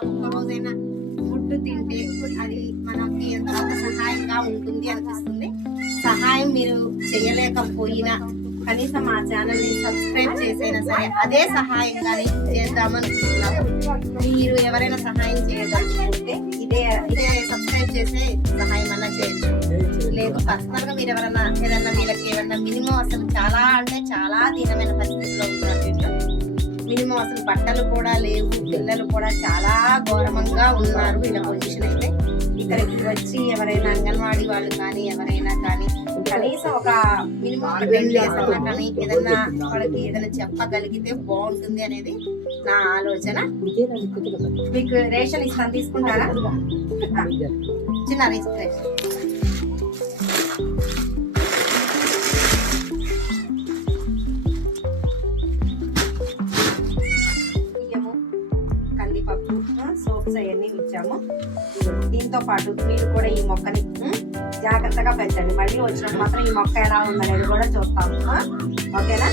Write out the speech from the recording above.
లేదా ఒక్కరోజైనా ఫుడ్ తింటే అది మనకి ఎంతో సహాయంగా ఉంటుంది అనిపిస్తుంది. సహాయం మీరు చేయలేకపోయినా కనీసం మా ఛానల్ ని సబ్స్క్రైబ్ చేసైనా సరే అదే సహాయంగానే చేద్దామనుకుంటున్నాము. మీరు ఎవరైనా సహాయం చేయదలుచుకుంటే ఇదే సబ్స్క్రైబ్ చేసే సహాయం అన్నా చేయొచ్చు. లేదు పర్సనల్ గా మీరు ఏదన్నా వీళ్ళకి ఏమన్నా మినిమం అసలు చాలా అంటే చాలా దీనమైన పరిస్థితిలో ఉన్నారు. మినిమం అసలు బట్టలు కూడా లేవు, పిల్లలు కూడా చాలా ఘోరమంగా ఉన్నారు. వీళ్ళ పొజిషన్ అయితే ఇక్కడికి వచ్చి ఎవరైనా అంగన్వాడీ వాళ్ళు కానీ ఎవరైనా కానీ కనీసం ఒక మినిమం 10 days అన్నా కానీ ఏదన్నా వాళ్ళకి ఏదైనా చెప్పగలిగితే బాగుంటుంది అనేది నా ఆలోచన. మీకు రేషన్ ఇస్తాను, తీసుకుంటారా? చిన్న రేషన్ కందిపప్పు, సోప్స్ అవన్నీ ఇచ్చాము. దీంతో పాటు మీరు కూడా ఈ మొక్కని జాగ్రత్తగా పెంచండి. మళ్ళీ వచ్చినప్పుడు మాత్రం ఈ మొక్క ఎలా ఉందనేది కూడా చూస్తాము. ఓకేనా?